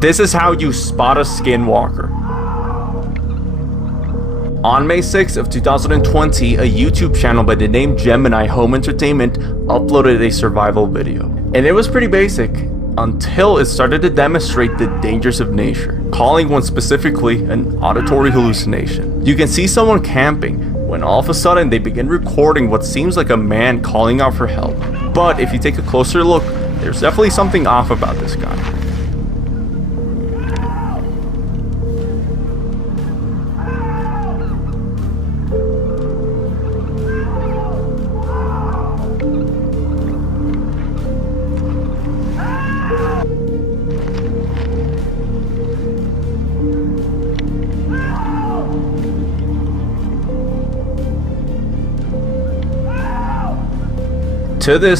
This is how you spot a skinwalker. On May 6th of 2020, a YouTube channel by the name Gemini Home Entertainment uploaded a survival video. And it was pretty basic, until it started to demonstrate the dangers of nature, calling one specifically an auditory hallucination. You can see someone camping, when all of a sudden they begin recording what seems like a man calling out for help. But if you take a closer look, there's definitely something off about this guy. To this